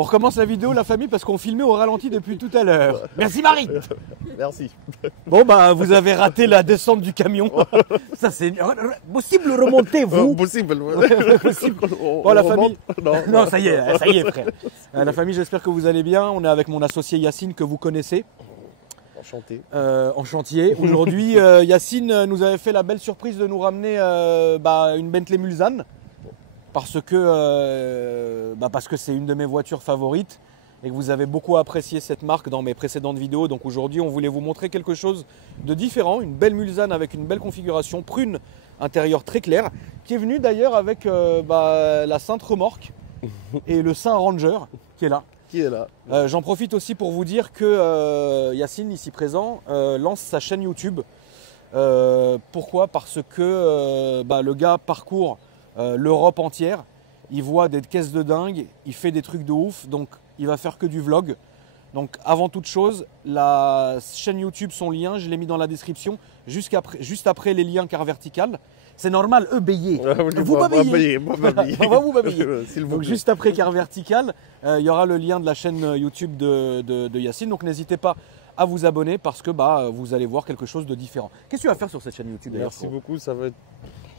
On recommence la vidéo, la famille, parce qu'on filmait au ralenti depuis tout à l'heure. Merci Marie. Merci. Bon, bah, vous avez raté la descente du camion. Ça, c'est possible remonter, vous. Possible. Possible. Bon, la famille. Non, Non, ça y est, frère. La famille, j'espère que vous allez bien. On est avec mon associé Yacine, que vous connaissez. Enchanté. En chantier. Aujourd'hui, Yacine nous avait fait la belle surprise de nous ramener une Bentley Mulsanne. Parce que c'est une de mes voitures favorites et que vous avez beaucoup apprécié cette marque dans mes précédentes vidéos. Donc aujourd'hui, on voulait vous montrer quelque chose de différent, une belle Mulsanne avec une belle configuration, prune, intérieur très clair, qui est venue d'ailleurs avec la Sainte Remorque et le Saint Ranger qui est là. Qui est là? J'en profite aussi pour vous dire que Yacine, ici présent, lance sa chaîne YouTube. Pourquoi? Parce que le gars parcourt l'Europe entière, il voit des caisses de dingue, il fait des trucs de ouf, donc il va faire que du vlog. Donc avant toute chose, la chaîne YouTube, son lien, je l'ai mis dans la description, juste après les liens car vertical. C'est normal, bailler. Vous bailler. On va vous bailler. Donc juste après car vertical, il y aura le lien de la chaîne YouTube de Yacine. Donc n'hésitez pas à vous abonner parce que vous allez voir quelque chose de différent. Qu'est-ce que tu vas faire sur cette chaîne YouTube d'ailleurs? Merci beaucoup,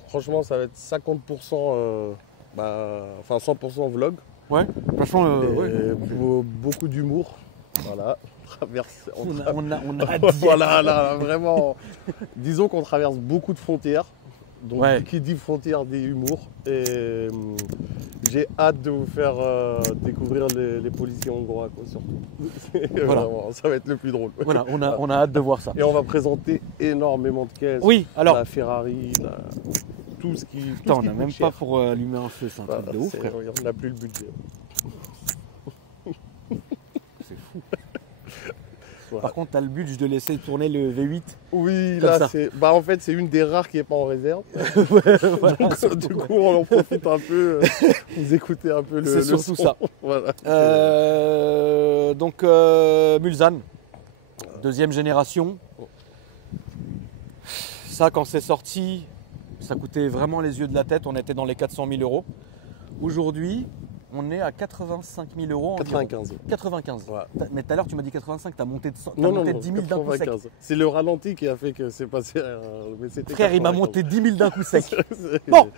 franchement, ça va être 50%, 100% vlog. Ouais, franchement, beaucoup d'humour. Voilà. On a voilà, là, vraiment. Disons qu'on traverse beaucoup de frontières. Donc, qui dit frontières dit humour. Et j'ai hâte de vous faire découvrir les policiers hongrois, quoi, surtout. Voilà. Vraiment, ça va être le plus drôle. Voilà, on a hâte de voir ça. Et on va présenter énormément de caisses. Oui, alors. La Ferrari, tout ce qui. Putain, on n'a même pas pour allumer un feu, c'est un truc de ouf, frère. On n'a plus le budget. C'est fou. Par contre, tu as le but de laisser tourner le V8. Oui, là, en fait, c'est une des rares qui n'est pas en réserve. Donc, du coup, on en profite un peu. Vous écoutez un peu le C'est surtout son. ça. Voilà. Mulsanne, deuxième génération. Ça, quand c'est sorti, ça coûtait vraiment les yeux de la tête. On était dans les 400 000 euros. Aujourd'hui, on est à 85 000 euros. 95. 95. Ouais. Mais tout à l'heure, tu m'as dit 85, tu as monté de 10 000 d'un coup sec. C'est le ralenti qui a fait que c'est passé. Frère, il m'a monté 10 000 d'un coup sec. Bon,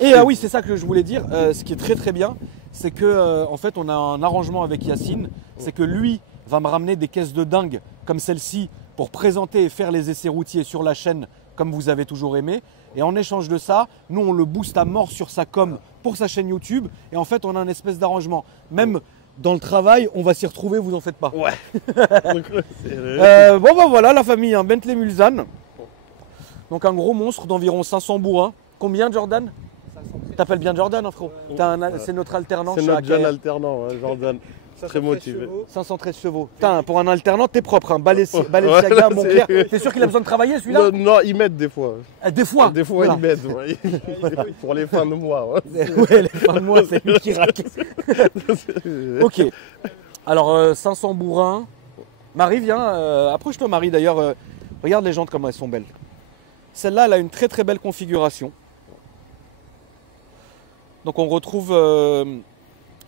et oui, c'est ça que je voulais dire. Ce qui est très très bien, c'est que en fait, on a un arrangement avec Yacine. C'est que lui va me ramener des caisses de dingue comme celle-ci pour présenter et faire les essais routiers sur la chaîne comme vous avez toujours aimé. Et en échange de ça, nous, on le booste à mort sur sa com pour sa chaîne YouTube. Et en fait, on a un espèce d'arrangement. Même dans le travail, on va s'y retrouver, vous en faites pas. Ouais. Voilà, la famille, un Bentley Mulsanne. Donc un gros monstre d'environ 500 bourrins. Combien, Jordan? T'appelles bien Jordan, hein, frérot? C'est notre alternant. C'est notre jeune alternant, Jordan. Très motivé. 513 chevaux. Putain, pour un alternant, t'es propre. Hein. Balenciaga, mon père. T'es sûr qu'il a besoin de travailler, celui-là? Non, ils m'aident des fois. Des fois? Des fois, ils m'aident. Ouais. Pour les fins de mois. Ouais, les fins de mois, c'est lui qui raque. Ok. Alors, 500 bourrins. Marie, viens. Approche-toi, Marie, d'ailleurs. Regarde les jantes, comment elles sont belles. Celle-là, elle a une très très belle configuration. Donc, on retrouve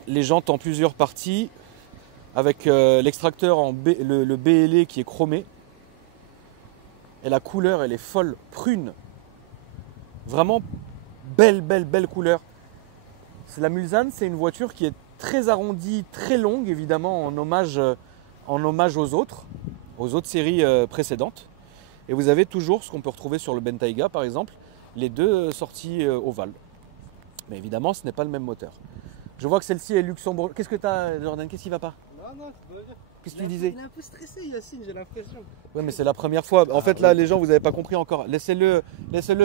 les jantes en plusieurs parties. Avec l'extracteur le BLE qui est chromé. Et la couleur, elle est folle, prune. Vraiment belle couleur. La Mulsanne, c'est une voiture qui est très arrondie, très longue, évidemment, en hommage aux autres séries précédentes. Et vous avez toujours ce qu'on peut retrouver sur le Bentayga, par exemple, les deux sorties ovales. Mais évidemment, ce n'est pas le même moteur. Je vois que celle-ci est Luxembourg. Qu'est-ce que tu as, Jordan? Qu'est-ce qui va pas? Non, ça doit dire. Qu'est-ce que tu disais? Il est un peu stressé, Yacine, j'ai l'impression. Ouais, mais c'est la première fois. En fait, là, les gens, vous n'avez pas compris encore. Laissez-le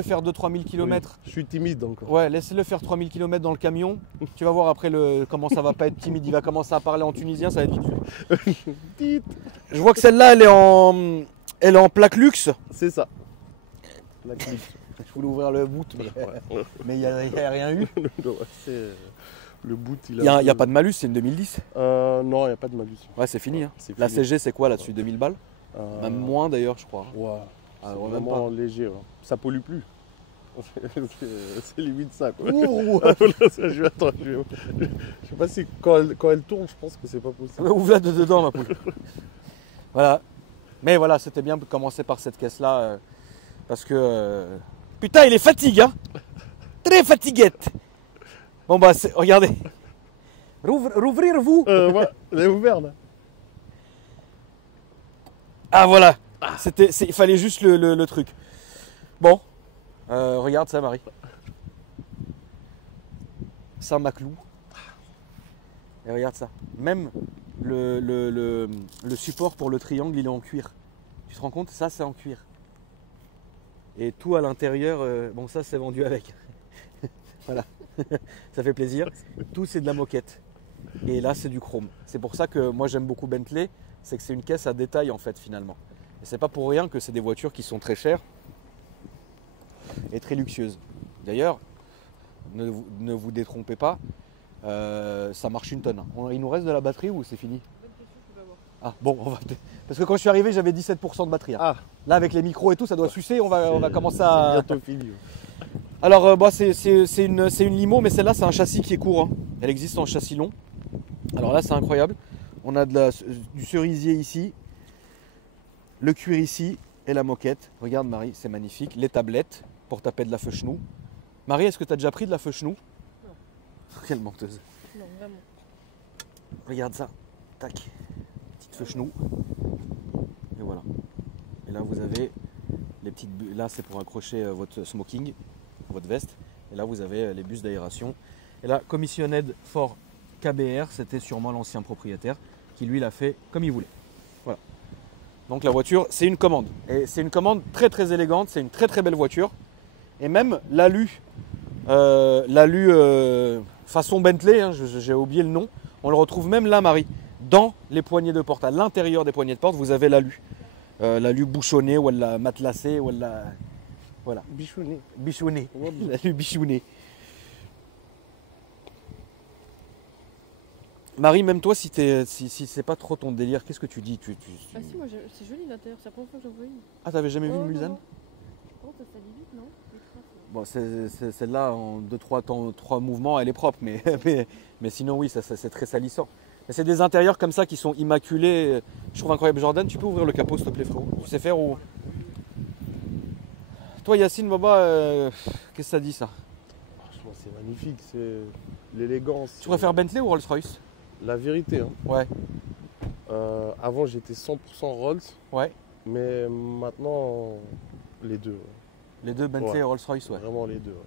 faire 2-3 000 km. Je suis timide encore. Ouais, laissez-le faire 3 000 km dans le camion. Tu vas voir après comment ça va pas être timide. Il va commencer à parler en tunisien, ça va être vite. Je vois que celle-là, elle est en plaque luxe. C'est ça. Plaque luxe. Je voulais ouvrir le boot, mais il n'y a rien eu. Le boot, il n'y a pas de malus, c'est une 2010? Non, il n'y a pas de malus. Ouais, c'est fini. Hein. La CG, c'est quoi là-dessus? 2000 balles? Même moins d'ailleurs, je crois. Ouais. Ah, c'est vraiment léger. Ouais. Ça pollue plus. C'est limite ça, quoi. Ouh. Attends, je sais pas si quand elle tourne, je pense que c'est pas possible. Ouvre-la de dedans, ma poule. Voilà. Mais voilà, c'était bien de commencer par cette caisse-là. Parce que... putain, il est fatigué, hein. Très fatiguette. Bon, bah, regardez. Rouvrir, vous. Ouais, elle est ouverte, là. Ah, voilà. Il fallait juste le truc. Bon. Regarde ça, Marie. Saint-Maclou. Et regarde ça. Même le support pour le triangle, il est en cuir. Tu te rends compte? Ça, c'est en cuir. Et tout à l'intérieur, bon, ça, c'est vendu avec. Voilà. Ça fait plaisir. Tout, c'est de la moquette. Et là, c'est du chrome. C'est pour ça que moi, j'aime beaucoup Bentley. C'est que c'est une caisse à détail, en fait, finalement. Et c'est pas pour rien que c'est des voitures qui sont très chères et très luxueuses. D'ailleurs, ne vous détrompez pas, ça marche une tonne. Il nous reste de la batterie ou c'est fini? Ah bon, parce que quand je suis arrivé, j'avais 17% de batterie. Hein. Ah. Là, avec les micros et tout, ça doit sucer. On va commencer à. Bientôt fini. Alors, bah, c'est une limo, mais celle-là, c'est un châssis qui est court. Hein. Elle existe en châssis long. Alors là, c'est incroyable. On a du cerisier ici, le cuir ici et la moquette. Regarde, Marie, c'est magnifique. Les tablettes pour taper de la feuchenou. Marie, est-ce que tu as déjà pris de la feuchenou? Non. Quelle menteuse. Non, vraiment. Regarde ça. Tac. Petite feuchenou. Et voilà. Et là, vous avez les petites... Là, c'est pour accrocher votre smoking, votre veste. Et là, vous avez les bus d'aération. Et là, Commissioned for KBR, c'était sûrement l'ancien propriétaire qui, lui, l'a fait comme il voulait. Voilà. Donc, la voiture, c'est une commande. Et c'est une commande très, très élégante. C'est une très, très belle voiture. Et même l'alu façon Bentley, hein, j'ai oublié le nom, on le retrouve même là, Marie, dans les poignées de porte. À l'intérieur des poignées de porte, vous avez l'alu. L'alu bouchonné ou la matelassé ou la... Voilà. Bichonné. Bichonné. L'alu bichonné. Marie, même toi, si c'est pas trop ton délire, qu'est-ce que tu dis? Ah si, moi c'est joli l'intérieur, c'est la première fois que j'en vois une. Ah, t'avais jamais vu Oh, une non, Mulsanne? non. Oh, ça salit vite, non? Bon, celle-là, en 2-3 mouvements, elle est propre, mais sinon, oui, c'est très salissant. Mais c'est des intérieurs comme ça qui sont immaculés. Je trouve incroyable. Jordan, tu peux ouvrir le capot, s'il te plaît, frérot? Tu sais faire ou... Toi, Yacine, Baba, qu'est-ce que ça dit, ça? Franchement, c'est magnifique, c'est l'élégance. Tu préfères Bentley ou Rolls-Royce? La vérité, hein. Ouais. Avant, j'étais 100% Rolls, Ouais. mais maintenant, les deux. Les deux, Bentley Ouais. et Rolls-Royce, ouais. Vraiment les deux. Ouais.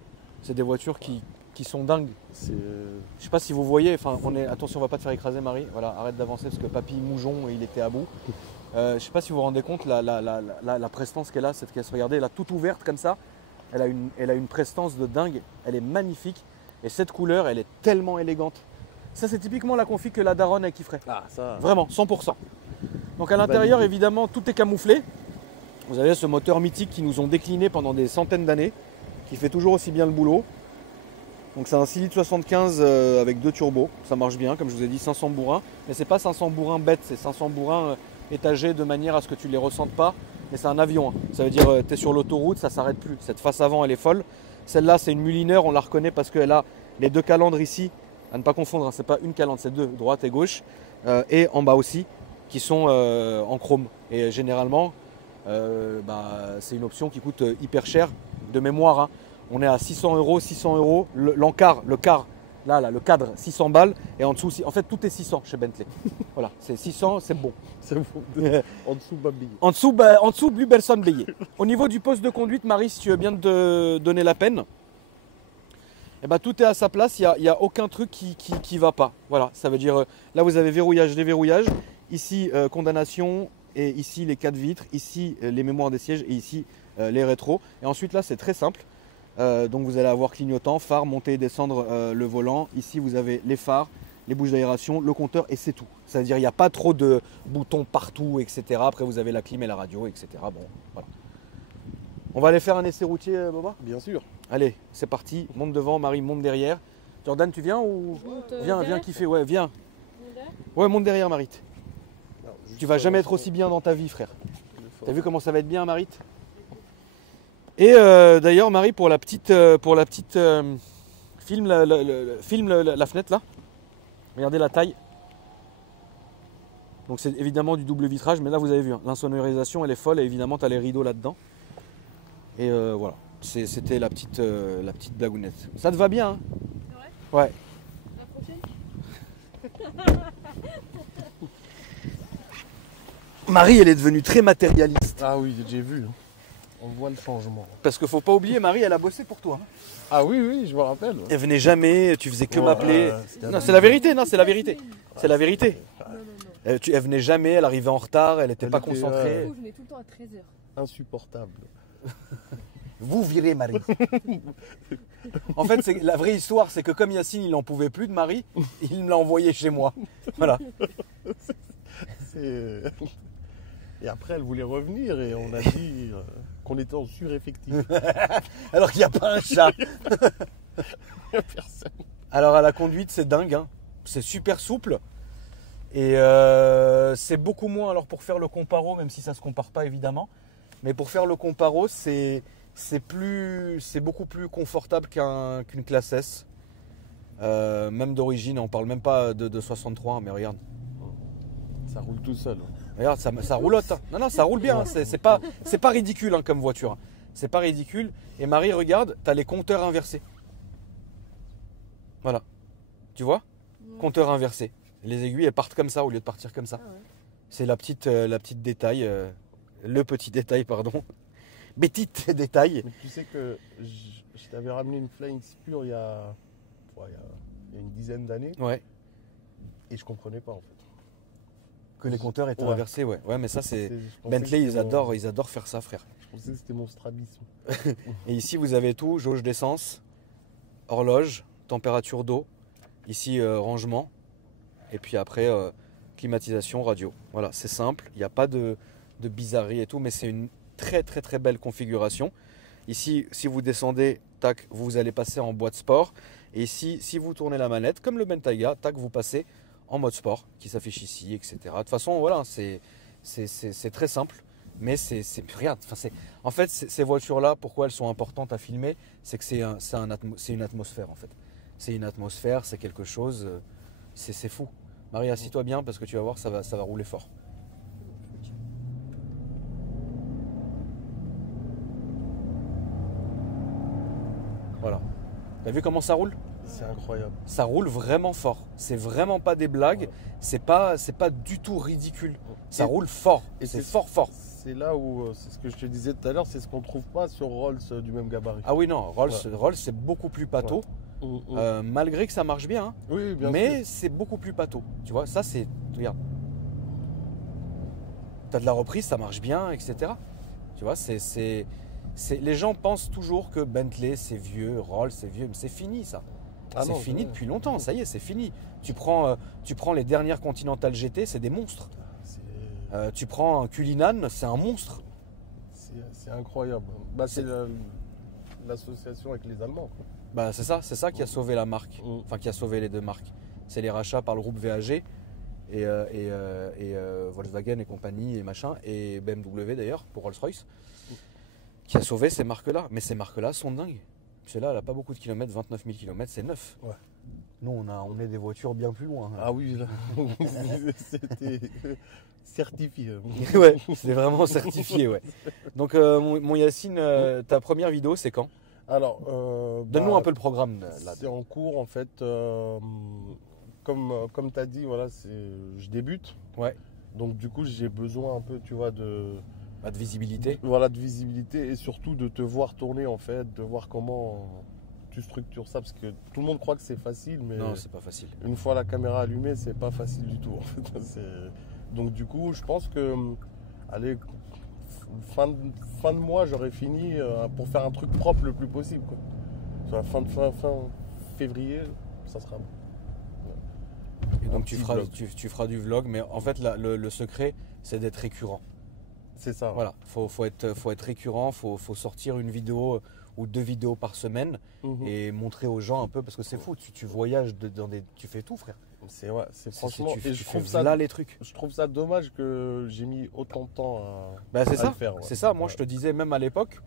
C'est des voitures qui sont dingues. C'est... Je sais pas si vous voyez, attention, on va pas te faire écraser, Marie. Voilà, arrête d'avancer parce que papy Moujon, il était à bout. Je sais pas si vous vous rendez compte la prestance qu'elle a, cette caisse. Regardez, elle a toute ouverte comme ça. Elle a une prestance de dingue. Elle est magnifique. Et cette couleur, elle est tellement élégante. Ça, c'est typiquement la config que la daronne elle kifferait. Ah, ça. Vraiment, 100%. Donc à l'intérieur, évidemment, tout est camouflé. Vous avez ce moteur mythique qui nous ont décliné pendant des centaines d'années, qui fait toujours aussi bien le boulot. Donc c'est un 6 litres 75 avec 2 turbos. Ça marche bien, comme je vous ai dit, 500 bourrins. Mais c'est pas 500 bourrins bêtes, c'est 500 bourrins étagés de manière à ce que tu les ressentes pas. Mais c'est un avion. Hein. Ça veut dire tu es sur l'autoroute, ça s'arrête plus. Cette face avant, elle est folle. Celle-là, c'est une Mulliner, on la reconnaît parce qu'elle a les deux calandres ici. À ne pas confondre, hein, c'est pas une calandre, c'est deux, droite et gauche. Et en bas aussi, qui sont en chrome. Et généralement, c'est une option qui coûte hyper cher de mémoire. Hein. On est à 600 €, l'encart, le quart, là, le cadre, 600 balles. Et en dessous, en fait, tout est 600 chez Bentley. Voilà, c'est 600, c'est bon. C'est bon. En dessous, babille. En dessous, plus personne payé. Au niveau du poste de conduite, Marie, si tu veux bien te donner la peine, eh ben, tout est à sa place, il n'y a aucun truc qui va pas. Voilà, ça veut dire, là vous avez verrouillage, déverrouillage, ici condamnation, et ici les 4 vitres, ici les mémoires des sièges, et ici les rétros. Et ensuite là c'est très simple, donc vous allez avoir clignotant, phare, monter et descendre le volant. Ici vous avez les phares, les bouches d'aération, le compteur et c'est tout. C'est-à-dire il n'y a pas trop de boutons partout, etc. Après vous avez la clim et la radio, etc. Bon, voilà. On va aller faire un essai routier, Boba? Bien sûr. Allez, c'est parti. Monte devant, Marie monte derrière. Jordan, tu viens ou... Viens kiffer, ouais, viens. Ouais, monte derrière, Marit. Tu vas jamais être aussi bien dans ta vie, frère. T'as vu comment ça va être bien, Marit? Et d'ailleurs, Marie, pour la petite, filme la fenêtre là. Regardez la taille. Donc c'est évidemment du double vitrage, mais là vous avez vu, hein, l'insonorisation elle est folle et évidemment tu as les rideaux là-dedans. Et voilà, c'était la petite blagounette. Ça te va bien, hein? C'est vrai? Ouais. La prochaine? Marie, elle est devenue très matérialiste. Ah oui, j'ai vu. Hein. On voit le changement. Parce qu'il faut pas oublier, Marie, elle a bossé pour toi. Hein. Ah oui, oui, je me rappelle. Elle venait jamais, tu faisais que Ouais, m'appeler. c'était Non, abusé. c'est la vérité, non, c'est la vérité. C'est la vérité. Non, non, non. Elle venait jamais, elle arrivait en retard, elle était Elle pas était, concentrée. Du coup, je venais tout le temps à 13h. Insupportable. Vous virez Marie. En fait, la vraie histoire, c'est que comme Yacine, il n'en pouvait plus de Marie, il me l'a envoyé chez moi. Voilà. C'est- Et après, elle voulait revenir et on a dit qu'on était en sureffectif. Alors qu'il n'y a pas un chat. Personne. Alors à la conduite, c'est dingue. Hein. C'est super souple. Et c'est beaucoup moins, alors pour faire le comparo, même si ça ne se compare pas évidemment, mais pour faire le comparo, c'est beaucoup plus confortable qu'une classe S. Même d'origine, on parle même pas de 63, mais regarde. Ça roule tout seul. Regarde, ça roulotte. Hein. Non, ça roule bien. Hein. C'est pas ridicule hein, comme voiture. C'est pas ridicule. Et Marie, regarde, tu as les compteurs inversés. Voilà. Tu vois? Compteur inversé. Les aiguilles, elles partent comme ça au lieu de partir comme ça. Ah ouais. C'est la petite détail. Le petit détail, pardon. Petite détail. Mais tu sais que je t'avais ramené une Flying Spur il y a une dizaine d'années Ouais. et je comprenais pas en fait. Que les compteurs étaient Ouais. inversés, ouais. Ouais, mais ça, c'est. Je pensais Bentley, que ils c'était mon- adorent faire ça, frère. Je pensais que c'était mon strabisme. Et ici, vous avez tout, jauge d'essence, horloge, température d'eau, ici rangement, et puis après climatisation, radio. Voilà, c'est simple, il n'y a pas de bizarrerie et tout, mais c'est une très très très belle configuration. Ici, si vous descendez, tac, vous allez passer en boîte sport. Et ici, si vous tournez la manette, comme le Bentayga, tac, vous passez en mode sport, qui s'affiche ici, etc. De toute façon, voilà, c'est très simple. Mais c'est regarde, en fait ces voitures-là, pourquoi elles sont importantes à filmer, c'est que c'est une atmosphère en fait. C'est une atmosphère, c'est quelque chose, c'est fou. Marie, assis-toi bien parce que tu vas voir, ça va rouler fort. Voilà. T'as vu comment ça roule? C'est incroyable. Ça roule vraiment fort. C'est vraiment pas des blagues. Ouais. C'est pas du tout ridicule. Ça Et- roule fort. et C'est c'est- fort fort. C'est là où, c'est ce que je te disais tout à l'heure, c'est ce qu'on trouve pas sur Rolls du même gabarit. Ah oui non, Rolls, Ouais. Rolls c'est beaucoup plus pâteau. Malgré que ça marche bien. Hein. Oui, bien Mais sûr. c'est beaucoup plus pâteau. Tu vois, ça c'est. Regarde. T'as de la reprise, ça marche bien, etc. Tu vois, les gens pensent toujours que Bentley c'est vieux, Rolls c'est vieux, mais c'est fini ça. Ah c'est non, fini ouais. depuis longtemps, ça y est, c'est fini. Tu prends les dernières Continental GT, c'est des monstres. C'est- Tu prends un Cullinan, c'est un monstre. C'est incroyable. Bah, c'est l'association avec les Allemands. Quoi. Bah, c'est ça qui a sauvé la marque, Mm. enfin qui a sauvé les deux marques. C'est les rachats par le groupe VAG et Volkswagen et compagnie et machin, et BMW d'ailleurs pour Rolls-Royce, qui a sauvé ces marques-là. Mais ces marques-là sont dingues. Celle-là, elle n'a pas beaucoup de kilomètres, 29 000 kilomètres, c'est neuf. Ouais. Nous, on est des voitures bien plus loin. Ah oui, là. C'était certifié. Ouais, c'est vraiment certifié, ouais. Donc, mon Yacine, ta première vidéo, c'est quand? Alors, Donne-nous bah, un peu le programme là. C'est en cours en fait. Comme tu as dit, voilà, je débute. Ouais. Donc du coup, j'ai besoin un peu, tu vois, de visibilité. Voilà, de visibilité et surtout de te voir tourner en fait, de voir comment tu structures ça parce que tout le monde croit que c'est facile, mais Non, c'est pas facile. une fois la caméra allumée, c'est pas facile du tout. En fait. Donc du coup, je pense que, allez, fin de mois, j'aurai fini pour faire un truc propre le plus possible. Quoi. Sur la fin février, ça sera bon. Et Un donc tu petit feras, vlog. tu feras du vlog, mais en fait le secret c'est d'être récurrent. C'est ça. Voilà, faut être récurrent, faut sortir une vidéo ou 2 vidéos par semaine Mhm. et montrer aux gens un peu parce que c'est fou, tu voyages tu fais tout frère. C'est franchement, tu et je fais trouve ça, là les trucs. je trouve ça dommage que j'ai mis autant de temps Bah c'est à ça, le faire. Ouais. c'est ça. Moi Ouais. je te disais même à l'époque,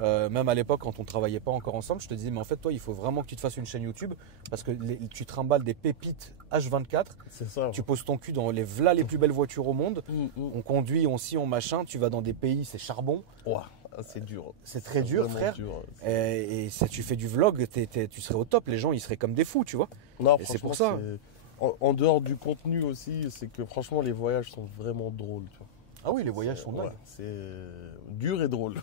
même à l'époque quand on travaillait pas encore ensemble, je te disais mais en fait toi il faut vraiment que tu te fasses une chaîne YouTube parce que tu trimbales des pépites H24, C'est ça. tu poses ton cul dans les v'là les plus belles voitures au monde, Mm, mm. on conduit, on scie, on machin, tu vas dans des pays, c'est charbon, Ouah, c'est dur. c'est très dur vraiment frère. dur. Et ça, tu fais du vlog, tu serais au top, les gens ils seraient comme des fous, tu vois. Non, Et c'est franchement, pour ça. En dehors du contenu aussi, c'est que franchement, les voyages sont vraiment drôles. Tu vois. Ah oui, les voyages sont dingues. Ouais, c'est dur et drôle.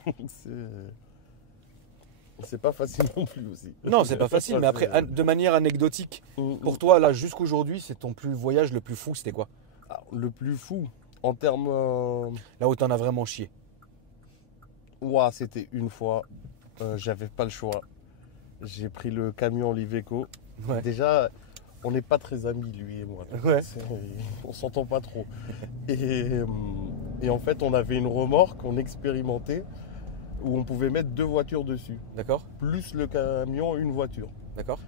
c'est pas facile non plus aussi. Non, c'est pas facile, mais après, de manière anecdotique, pour toi, là, jusqu'aujourd'hui, c'est ton voyage le plus fou, c'était quoi? Le plus fou, en termes. Là où t'en as vraiment chié. Ouah, c'était une fois, j'avais pas le choix. J'ai pris le camion Liveco. Ouais. Déjà, on n'est pas très amis, lui et moi. Ouais. On s'entend pas trop. Et en fait, on avait une remorque, on expérimentait, où on pouvait mettre 2 voitures dessus. D'accord? Plus le camion, une voiture. D'accord?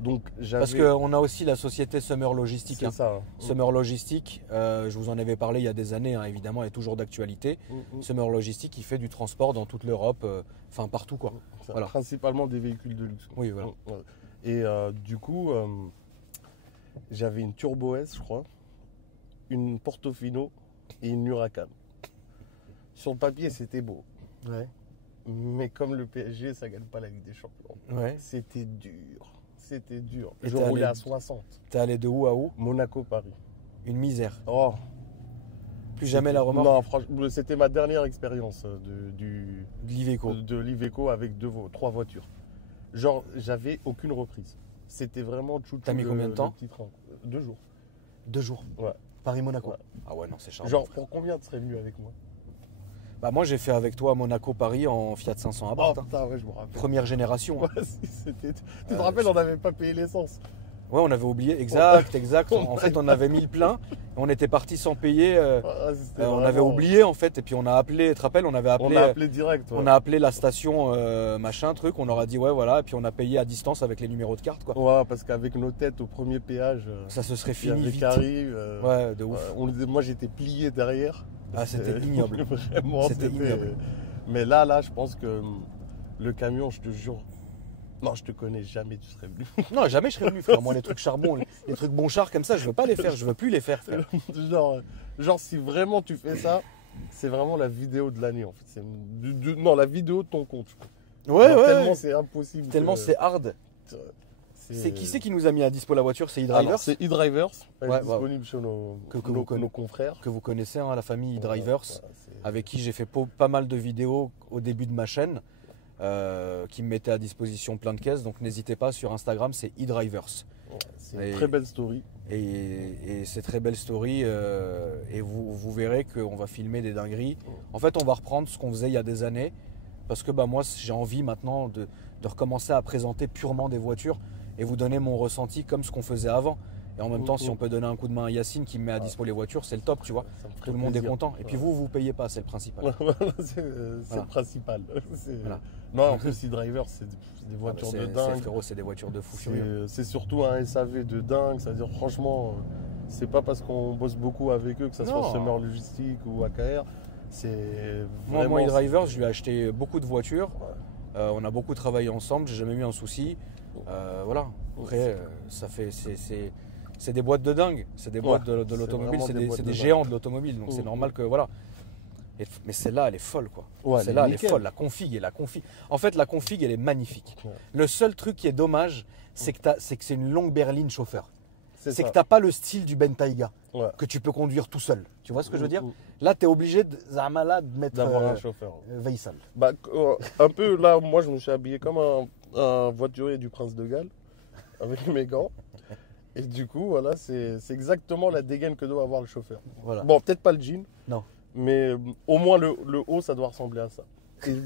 Donc j'avais. Parce qu'on a aussi la société Summer Logistique. C'est ça. Summer Logistique, je vous en avais parlé il y a des années, hein, évidemment, elle est toujours d'actualité. Summer Logistique, il fait du transport dans toute l'Europe, enfin partout quoi. C'est Voilà. Principalement des véhicules de luxe. Oui, voilà. Ouais. Et du coup, j'avais une Turbo S, je crois, une Portofino et une Huracan. Sur le papier, c'était beau. Ouais. Mais comme le PSG, ça gagne pas la Ligue des Champions. Ouais. C'était dur. C'était dur. Et Je t'es roulais allé- à 60. T'es allé de où à où? Monaco-Paris. Une misère. Oh, Plus jamais la remorque Non, franchement, c'était ma dernière expérience de l'Iveco. de l'Iveco avec 3 voitures. Genre, j'avais aucune reprise. C'était vraiment chouchou. T'as mis combien de temps? le petit train. 2 jours. 2 jours. Ouais. Paris-Monaco. Ouais. Ah ouais, non, c'est charmant. Genre, pour combien tu serais venu avec moi? Bah moi j'ai fait avec toi Monaco-Paris en Fiat 500 Abarth. Oh hein. putain, ouais, je me rappelle. Première génération. hein. Ouais, tu te rappelles, on n'avait pas payé l'essence. Ouais, on avait oublié. Exact. En fait, on avait mis le plein. On était parti sans payer. On avait oublié en fait. Et puis on a appelé, tu te rappelles, on avait appelé. On a appelé direct. Ouais. On a appelé la station machin truc. On leur a dit ouais voilà. Et puis on a payé à distance avec les numéros de carte quoi. Ouais, parce qu'avec nos têtes au premier péage, Ça se serait il y fini avait vite. Carrie. Ouais, de ouf. Moi, j'étais plié derrière. Ah, c'était ignoble. Vraiment, C'était ignoble. Mais là, je pense que le camion, je te jure. Non, je te connais, jamais tu serais venu. Non, jamais je serais venu frère. Moi les trucs charbon, les trucs bon char comme ça, je veux pas les faire. Je veux plus les faire frère. genre, si vraiment tu fais ça, c'est vraiment la vidéo de l'année en fait. Non, la vidéo de ton compte, je crois. Ouais Genre, ouais. Tellement c'est impossible. Tellement c'est hard. C'est qui c'est qui nous a mis à dispo la voiture? C'est Alors, e-Drivers c'est e-Drivers. Elle Ouais, est disponible chez nos confrères. que vous connaissez, hein, la famille e-Drivers, Voilà, avec qui j'ai fait pas mal de vidéos au début de ma chaîne, qui me mettaient à disposition plein de caisses. Donc n'hésitez pas, sur Instagram, c'est e-Drivers. c'est Et- une très belle story. Et c'est très belle story. Et vous verrez qu'on va filmer des dingueries. En fait, on va reprendre ce qu'on faisait il y a des années. Parce que bah, moi, j'ai envie maintenant de recommencer à présenter purement des voitures et vous donner mon ressenti comme ce qu'on faisait avant. Et en même temps, si on peut donner un coup de main à Yacine qui me met à dispo les voitures, c'est le top, tu vois. Ça me ferait Tout le monde est plaisir. content. Et puis vous payez pas, c'est le principal. Voilà, c'est Voilà. le principal. Voilà. Non, en plus, e-Driver, c'est des voitures de dingue. Frérot, c'est des voitures de fou furieux. C'est surtout un SAV de dingue. C'est-à-dire, franchement, c'est pas parce qu'on bosse beaucoup avec eux, que ça Non. soit Summer Logistique ou AKR. C'est Moi, vraiment. e-Driver, je lui ai acheté beaucoup de voitures. Ouais. On a beaucoup travaillé ensemble, j'ai jamais eu un souci. Voilà. Après, ça fait, c'est des boîtes de dingue. C'est des boîtes de c'est l'automobile, vraiment c'est des des, boîtes c'est de des dingue. géants de l'automobile. Donc c'est Mhm. normal que voilà. Mais celle-là, elle est folle quoi. Ouais, Celle-là, elle est nickel. folle. La config. En fait, la config, elle est magnifique. Ouais. Le seul truc qui est dommage, c'est que c'est une longue berline chauffeur. C'est ça. que t'as pas le style du Bentayga Ouais. que tu peux conduire tout seul. Tu vois ce que je veux dire? Mhm. Là, tu es obligé de mettre D'avoir un chauffeur. Veysal. Bah, un peu là, moi je me suis habillé comme un voiturier du Prince de Galles, avec mes gants. Et du coup, voilà, c'est exactement la dégaine que doit avoir le chauffeur. Voilà. Bon, peut-être pas le jean, Non. mais au moins le haut, ça doit ressembler à ça. Et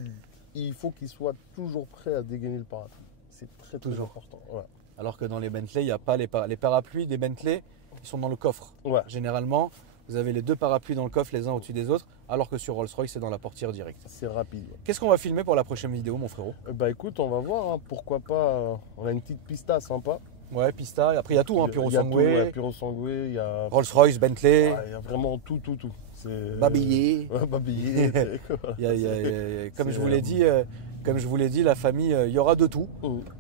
il faut qu'il soit toujours prêt à dégainer le parapluie. C'est très, très Toujours. important. Ouais. Alors que dans les Bentley, il n'y a pas les parapluies des Bentley, ils sont dans le coffre. Ouais. Généralement, vous avez les deux parapluies dans le coffre, les uns au-dessus des autres, alors que sur Rolls-Royce, c'est dans la portière directe. C'est rapide. Ouais. Qu'est-ce qu'on va filmer pour la prochaine vidéo, mon frérot? Bah écoute, on va voir, hein, pourquoi pas. On a une petite pista sympa. Ouais, Pista, et après il y a tout, hein, Puro Il y a tout, Sangue, ouais, Puro Sangue, il y a. Rolls-Royce, Bentley, Ouais, il y a vraiment tout. C'est- Babillé. Ouais, babillé. Comme je C'est, vous l'ai dit, comme je vous l'ai dit, la famille, il y aura de tout.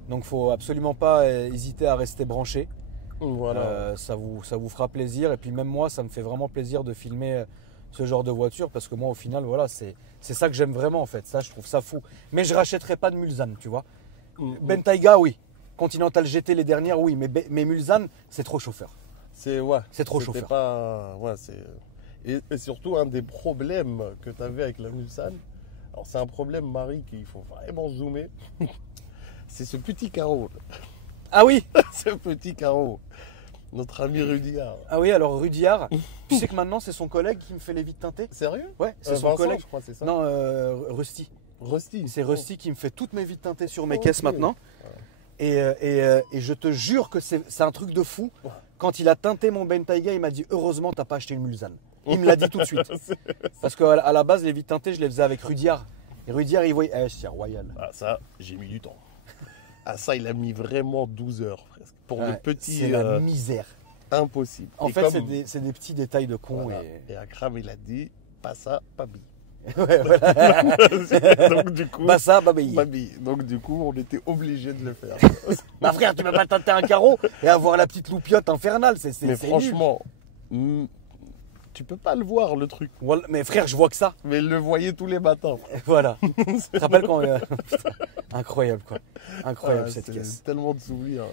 Donc, faut absolument pas hésiter à rester branché. Voilà. Ça vous fera plaisir. Et puis même moi, ça me fait vraiment plaisir de filmer ce genre de voiture parce que moi, au final, voilà, c'est ça que j'aime vraiment en fait. Ça, je trouve ça fou. Mais je rachèterai pas de Mulsanne, tu vois. Bentayga, oui. Continental GT, les dernières, oui. Mais Mulsanne, c'est trop chauffeur. C'est trop chauffeur. Et surtout, un des problèmes que tu avais avec la Mulsanne, alors c'est un problème, Marie, qu'il faut vraiment zoomer, c'est ce petit carreau. Ah oui. Ce petit carreau. Notre ami Rudyard. Ah oui, alors Rudyard, tu sais que maintenant c'est son collègue qui me fait les vitres teintées. Sérieux? Ouais, c'est son Vincent, collègue. je crois, c'est ça. Non, Rusty. Rusty. C'est Rusty qui me fait toutes mes vitres teintées sur mes Ok. caisses maintenant. Et je te jure que c'est un truc de fou. Quand il a teinté mon Bentayga, il m'a dit heureusement t'as pas acheté une Mulsanne. Il me l'a dit tout de suite. Parce qu'à la base les vitres teintées je les faisais avec Rudyard. Et Rudyard il voyait, c'est royal. Ah, ça, j'ai mis du temps. Ah, ça, il a mis vraiment 12 heures presque. Pour Ouais, le petit. c'est la misère. Impossible. En Et fait comme- c'est des petits détails de con. Voilà. Et Akram, il a dit pas ça, pas bi. Ouais, voilà. Donc, du coup. Bah ça, bah pas bi. Donc, du coup, on était obligé de le faire. Ma frère, tu peux pas teinter un carreau et avoir la petite loupiote infernale. Mais c'est nul. franchement, tu peux pas le voir, le truc. Voilà, mais frère, je vois que ça. Mais le voyez tous les matins. Voilà. Tu te rappelles quand. Putain, incroyable quoi. Incroyable Ah, cette c'est caisse. tellement de souvenirs.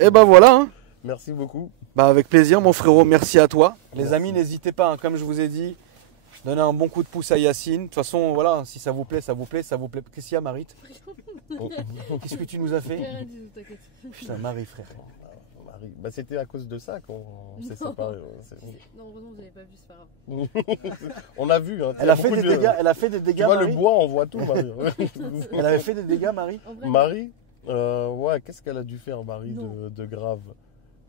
Et ben voilà. Hein. Merci beaucoup. Bah avec plaisir, mon frérot. Merci à toi. Les amis, n'hésitez pas. Hein, comme je vous ai dit, donnez un bon coup de pouce à Yacine. De toute façon, voilà, si ça vous plaît, ça vous plaît, ça vous plaît. Qu'est-ce qu'il y a, Marie? Qu'est-ce que tu nous as fait? Rien du tout, t'inquiète. Putain, Marie, frère. Marie. Bah, c'était à cause de ça qu'on s'est séparés. Non, heureusement, vous n'avez pas vu, c'est pas grave. On a vu. Hein, Elle a fait des dégâts. Elle a fait des Tu dégâts, vois, Marie. le bois, on voit tout, Marie. Elle avait fait des dégâts, Marie. En vrai, Marie, ouais, qu'est-ce qu'elle a dû faire, Marie, Non. de grave?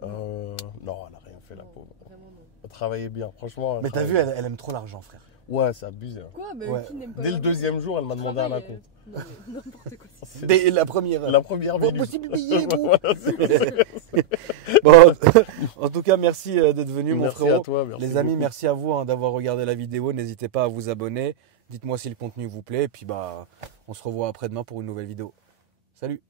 Non, elle a rien fait, la non, pauvre. vraiment non. Elle travaillait bien, franchement. Mais t'as vu, elle aime trop l'argent, frère. Ouais, c'est abusé. Hein. Quoi? Mais Ouais. qui n'aime pas Dès le l'argent? deuxième jour, elle m'a demandé un Travail, acompte. Non, mais n'importe quoi. c'est- Dès la première. La première Bon, minute. possible billet, vous. Voilà, c'est- Bon, en tout cas, merci d'être venu, mon Merci frérot. à toi, merci Les amis, beaucoup. merci à vous hein, d'avoir regardé la vidéo. N'hésitez pas à vous abonner. Dites-moi si le contenu vous plaît. Et puis, bah, on se revoit après-demain pour une nouvelle vidéo. Salut!